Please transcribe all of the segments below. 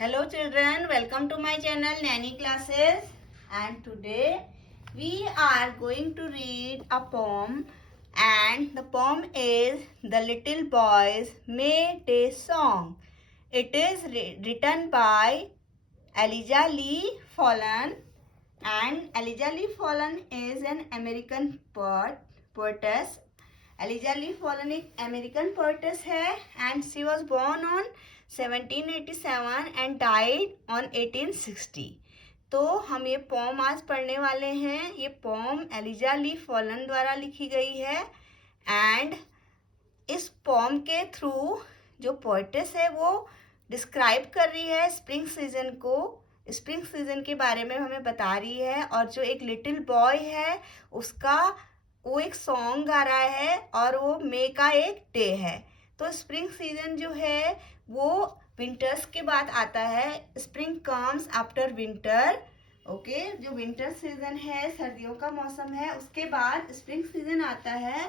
Hello children, welcome to my channel Nanny Classes, and today we are going to read a poem, and the poem is The Little Boy's May Day Song. It is written by Elijah Lee Fallon, and Elijah Lee Fallon is an American poetess. Elijah Lee Fallon एक American poetess है and she was born on 1787 and died on 1860. तो हम ये pome आज पढ़ने वाले हैं. ये पोम एलिजा ली फॉलन द्वारा लिखी गई है एंड इस पोम के थ्रू जो पोएटेस है वो डिस्क्राइब कर रही है स्प्रिंग सीजन को. स्प्रिंग सीजन के बारे में हमें बता रही है और जो एक लिटिल बॉय है उसका वो एक सॉन्ग गा रहा है और वो मई का एक डे है. तो स्प्रिंग सीजन जो है वो विंटर्स के बाद आता है. Spring comes after winter. Okay, जो विंटर सीजन है सर्दियों का मौसम है उसके बाद स्प्रिंग सीजन आता है.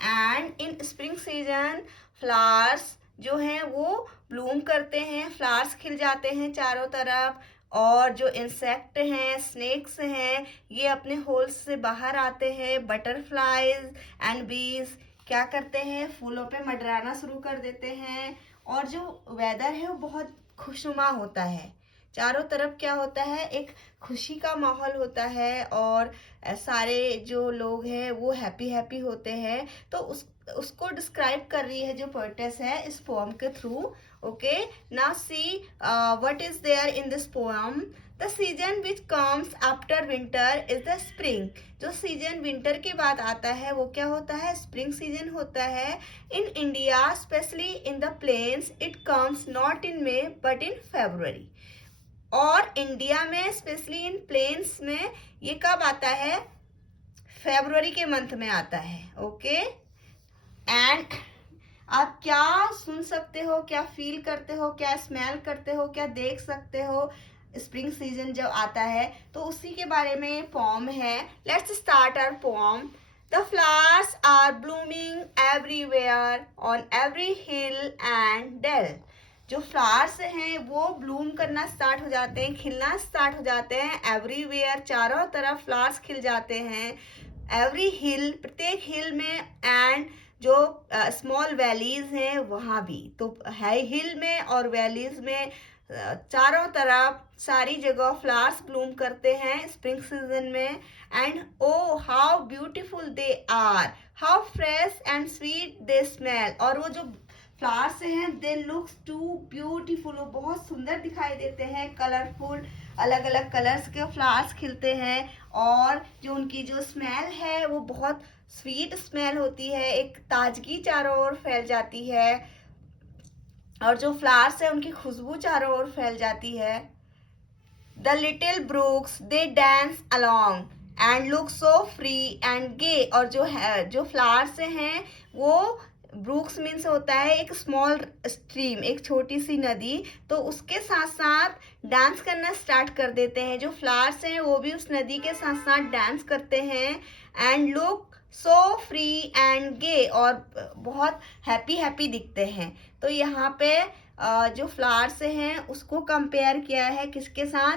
And in spring season flowers जो हैं वो ब्लूम करते हैं, फ्लावर्स खिल जाते हैं चारों तरफ. और जो इंसेक्ट हैं, स्नेक्स हैं, ये अपने होल्स से बाहर आते हैं. बटरफ्लाइज एंड बीज क्या करते हैं, फूलों पे मंडराना शुरू कर देते हैं. और जो वेदर है वो बहुत खुशनुमा होता है. चारों तरफ क्या होता है, एक खुशी का माहौल होता है और सारे जो लोग हैं वो हैप्पी हैप्पी होते हैं. तो उसको डिस्क्राइब कर रही है जो पोएटेस है इस पोएम के through. Okay, now see what is there in this poem. The season which comes after winter is the spring. जो सीजन विंटर के बाद आता है वो क्या होता है, स्प्रिंग सीजन होता है. In India specially in the plains it comes not in May but in February. और इंडिया में स्पेशली इन प्लेन्स में ये कब आता है, फेब्रुअरी के मंथ में आता है. ओके, एंड आप क्या सुन सकते हो, क्या फील करते हो, क्या स्मेल करते हो, क्या देख सकते हो स्प्रिंग सीजन जब आता है, तो उसी के बारे में पोम है. Let's start our poem. The flowers are blooming everywhere on every hill and dale. जो फ्लावर्स हैं वो ब्लूम करना स्टार्ट हो जाते हैं, खिलना स्टार्ट हो जाते हैं. एवरीवेयर चारों तरफ फ्लावर्स खिल जाते हैं. एवरी हिल प्रत्येक हिल में, एंड जो स्मॉल वैलीज हैं वहाँ भी. तो हाई हिल में और वैलीज में चारों तरफ सारी जगह फ्लावर्स ब्लूम करते हैं स्प्रिंग सीजन में. And oh how beautiful they are, how fresh and sweet they smell. और वो जो फ्लावर्स हैं दे लुक्स टू ब्यूटीफुल, वो बहुत सुंदर दिखाई देते हैं. कलरफुल अलग अलग कलर्स के फ्लावर्स खिलते हैं और जो उनकी जो स्मेल है वो बहुत स्वीट स्मेल होती है. एक ताजगी चारों ओर फैल जाती है और जो फ्लावर्स है उनकी खुशबू चारों ओर फैल जाती है. The little brooks they dance along and look so free and gay. और जो फ्लावर्स हैं वो ब्रूक्स मीन्स होता है एक स्मॉल स्ट्रीम, एक छोटी सी नदी. तो उसके साथ साथ डांस करना स्टार्ट कर देते हैं. जो फ्लावर्स हैं वो भी उस नदी के साथ साथ डांस करते हैं. And look so free and gay, और बहुत हैप्पी हैप्पी दिखते हैं. तो यहाँ पे जो फ्लावर्स हैं उसको कंपेयर किया है किसके साथ,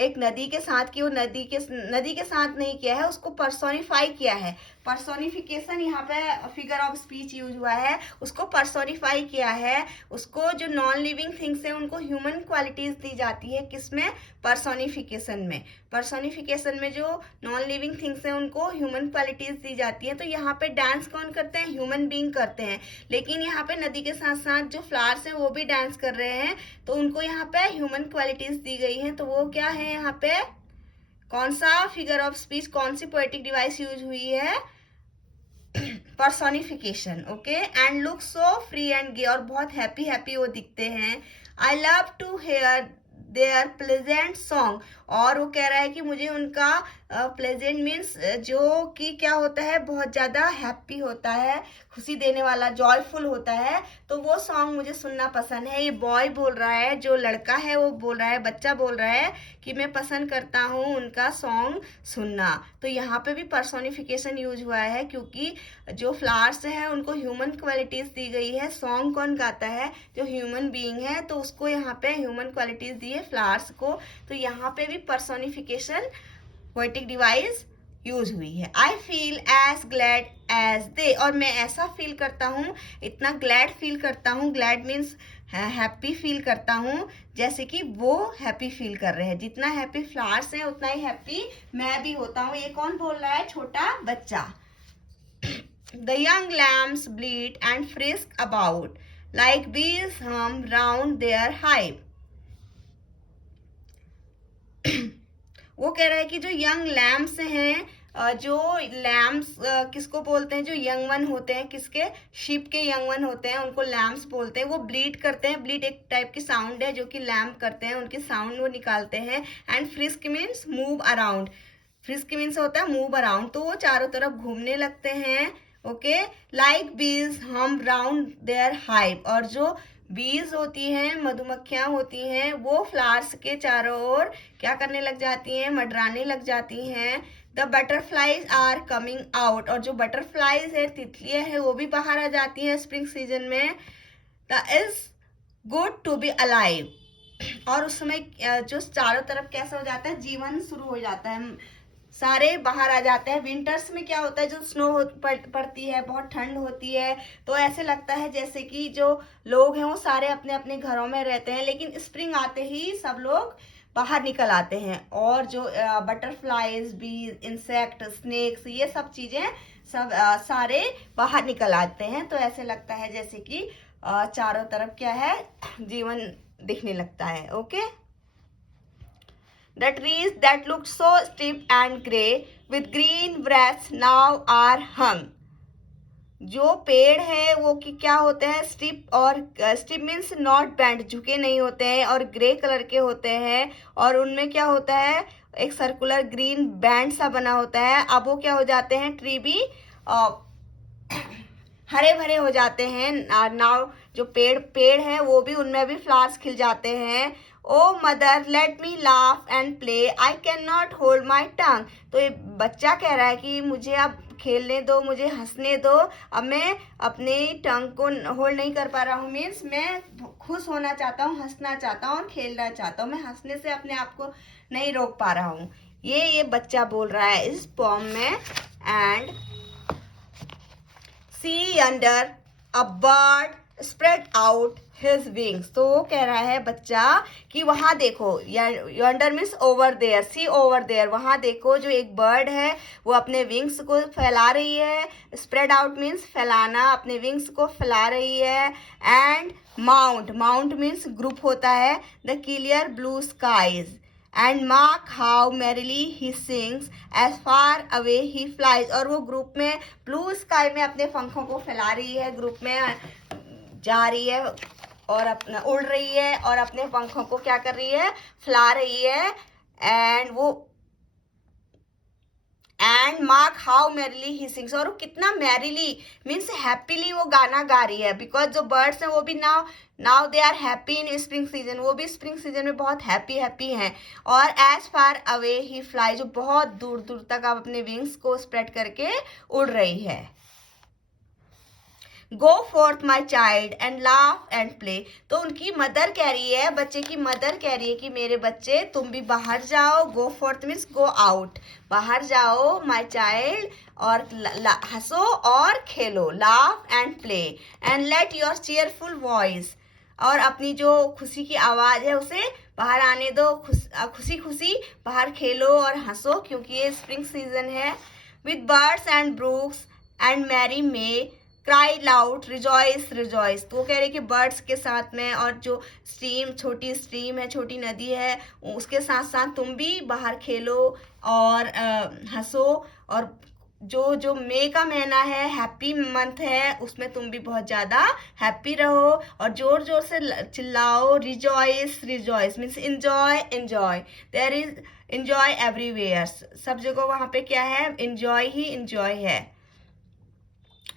एक नदी के साथ. कि वो नदी के साथ नहीं किया है, उसको पर्सोनिफाई किया है. पर्सोनिफिकेशन यहाँ पे फिगर ऑफ स्पीच यूज हुआ है, उसको पर्सोनिफाई किया है. उसको जो नॉन लिविंग थिंग्स हैं उनको ह्यूमन क्वालिटीज दी जाती है. किसमें, पर्सोनिफिकेशन में. पर्सोनिफिकेशन में जो नॉन लिविंग थिंग्स हैं उनको ह्यूमन क्वालिटीज दी जाती है. तो यहाँ पे डांस कौन करते हैं, ह्यूमन बीइंग करते हैं. लेकिन यहाँ पे नदी के साथ साथ जो फ्लावर्स हैं वो भी डांस कर रहे हैं, तो उनको यहाँ पे ह्यूमन क्वालिटीज दी गई हैं. तो वो क्या है, यहाँ पे कौन सा फिगर ऑफ स्पीच, कौन सी पोएटिक डिवाइस यूज हुई है, personification. Okay, and look so free and gay, और बहुत हैप्पी हैप्पी वो दिखते हैं. I love to hear their pleasant song. और वो कह रहा है कि मुझे उनका प्लेजेंट मीन्स जो कि क्या होता है, बहुत ज़्यादा हैप्पी होता है, खुशी देने वाला, जॉयफुल होता है, तो वो सॉन्ग मुझे सुनना पसंद है। ये बॉय बोल रहा है, जो लड़का है वो बोल रहा है, बच्चा बोल रहा है कि मैं पसंद करता हूँ उनका सॉन्ग सुनना। तो यहाँ पे भी पर्सोनिफिकेशन यूज हुआ है, क्योंकि जो फ्लावर्स हैं उनको ह्यूमन क्वालिटीज दी गई है। सॉन्ग कौन गाता है, जो ह्यूमन बीइंग है, तो उसको यहाँ पे ह्यूमन क्वालिटीज दी है फ्लावर्स को। तो यहाँ पे भी पर्सोनिफिकेशन पोएटिक डिवाइस यूज हुई है। I feel as glad as they, और मैं ऐसा फील करता हूँ, इतना ग्लैड फील करता हूँ, ग्लैड मीन्स हैप्पी फील करता हूँ, जैसे कि वो हैप्पी फील कर रहे हैं। जितना हैप्पी फ्लावर्स हैं उतना ही हैप्पी मैं भी होता हूँ। ये कौन बोल रहा है, छोटा बच्चा। The young lambs bleat and frisk about like bees hum round their hive. वो कह रहा है कि जो यंग लैम्स हैं, जो लैम्स किसको बोलते हैं, जो यंग वन होते हैं, किसके, शिप के यंग वन होते हैं, उनको लैम्स बोलते हैं। वो ब्लीड करते हैं, ब्लीड एक टाइप की साउंड है जो कि लैम्प करते हैं, उनकी साउंड वो निकालते हैं। And frisk means move around, frisk means होता है मूव अराउंड, तो वो चारों तरफ घूमने लगते हैं। ओके, लाइक बीज हम राउंड देयर हाइव, और जो बीज होती हैं, मधुमक्खियां होती हैं, वो फ्लावर्स के चारों ओर क्या करने लग जाती हैं, मंडराने लग जाती हैं। The butterflies are coming out, और जो बटरफ्लाईज है, तितलियां हैं, वो भी बाहर आ जाती हैं स्प्रिंग सीजन में। The is good to be alive, और उस समय जो चारों तरफ कैसा हो जाता है, जीवन शुरू हो जाता है, सारे बाहर आ जाते हैं। विंटर्स में क्या होता है, जो स्नो पड़ती है, बहुत ठंड होती है, तो ऐसे लगता है जैसे कि जो लोग हैं वो सारे अपने अपने घरों में रहते हैं, लेकिन स्प्रिंग आते ही सब लोग बाहर निकल आते हैं, और जो बटरफ्लाईज, बीज, इंसेक्ट, स्नेक्स, ये सब चीजें सब सारे बाहर निकल आते हैं। तो ऐसे लगता है जैसे कि चारों तरफ क्या है, जीवन दिखने लगता है। Okay, the trees that looked so stiff and grey with green branches now are hung. जो पेड़ है वो कि क्या होते हैं, स्टिप, और स्टिप मीन्स नॉट बेंड, झुके नहीं होते हैं, और ग्रे कलर के होते हैं, और उनमें क्या होता है, एक सर्कुलर ग्रीन बैंड सा बना होता है। अब वो क्या हो जाते हैं, ट्री भी हरे भरे हो जाते हैं। नाउ जो पेड़ है वो भी, उनमें भी फ्लावर्स खिल जाते हैं। O mother let me laugh and play, I can not hold my tongue. तो ये बच्चा कह रहा है कि मुझे अब खेलने दो, मुझे हंसने दो, अब मैं अपने टंग को होल्ड नहीं कर पा रहा हूँ। मीन्स मैं खुश होना चाहता हूँ, हंसना चाहता हूँ और खेलना चाहता हूँ, मैं हंसने से अपने आप को नहीं रोक पा रहा हूँ। ये बच्चा बोल रहा है इस पोम में। And see under a bird spread out his wings, तो वो कह रहा है बच्चा कि वहां देखो, yonder means over there, see over there, वहां देखो जो एक बर्ड है वो अपने विंग्स को फैला रही है। स्प्रेड आउट मीन्स फैलाना, अपने विंग्स को फैला रही है। एंड माउंट मीन्स ग्रुप होता है, the clear blue skies and mark how merrily he sings as far away he flies, और वो ग्रुप में ब्लू स्काई में अपने पंखों को फैला रही है, ग्रुप में जा रही है और अपना उड़ रही है, और अपने पंखों को क्या कर रही है, फैला रही है। And mark how merrily he sings, और वो कितना मैरिली मीन्स हैप्पीली वो गाना गा रही है। बिकॉज जो बर्ड्स हैं वो भी now they are happy in spring season, वो भी स्प्रिंग सीजन में बहुत हैप्पी हैं। और as far away he fly, जो बहुत दूर दूर तक आप अपने विंग्स को स्प्रेड करके उड़ रही है। Go forth my child and laugh and play, तो उनकी मदर कह रही है, बच्चे की मदर कह रही है कि मेरे बच्चे तुम भी बाहर जाओ। गो फोर्थ मीन्स गो आउट, बाहर जाओ माई चाइल्ड, और हंसो और खेलो। Laugh and play and let your cheerful voice, और अपनी जो खुशी की आवाज है उसे बाहर आने दो, खुशी बाहर खेलो और हंसो, क्योंकि ये स्प्रिंग सीजन है। With birds and brooks and merry may cry loud rejoice, तो वो कह रहे कि बर्ड्स के साथ में, और जो छोटी स्ट्रीम है, छोटी नदी है, उसके साथ साथ तुम भी बाहर खेलो और हंसो। और जो मई का महीना है, हैप्पी मंथ है, उसमें तुम भी बहुत ज्यादा हैप्पी रहो, और जोर जोर से चिल्लाओ। Rejoice means enjoy, there is enjoy everywhere, सब जगह वहाँ पे क्या है, enjoy ही enjoy है.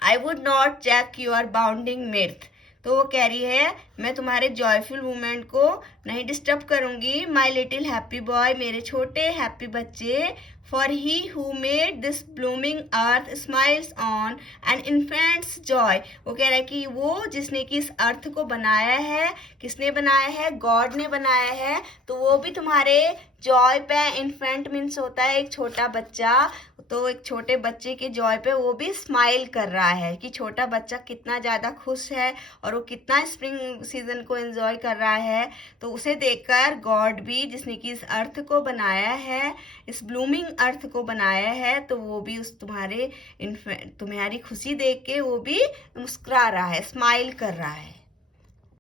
I would not check your bounding mirth. तो वो कह रही है मैं तुम्हारे जॉयफुल मूवमेंट को नहीं डिस्टर्ब करूंगी. माई लिटिल हैप्पी बॉय, मेरे छोटे हैप्पी बच्चे. For he who made this blooming earth smiles on an infants Joy. वो कह रहा है कि वो जिसने कि इस अर्थ को बनाया है, किसने बनाया है, गॉड ने बनाया है. तो वो भी तुम्हारे जॉय पे, इन्फेंट मीन्स होता है एक छोटा बच्चा, तो एक छोटे बच्चे के जॉय पे वो भी स्माइल कर रहा है कि छोटा बच्चा कितना ज़्यादा खुश है और वो कितना स्प्रिंग सीजन को एंजॉय कर रहा है. तो उसे देखकर गॉड भी, जिसने कि इस अर्थ को बनाया है, इस ब्लूमिंग अर्थ को बनाया है, तो वो भी उस तुम्हारी खुशी देख के वो भी मुस्कुरा रहा है, स्माइल कर रहा है.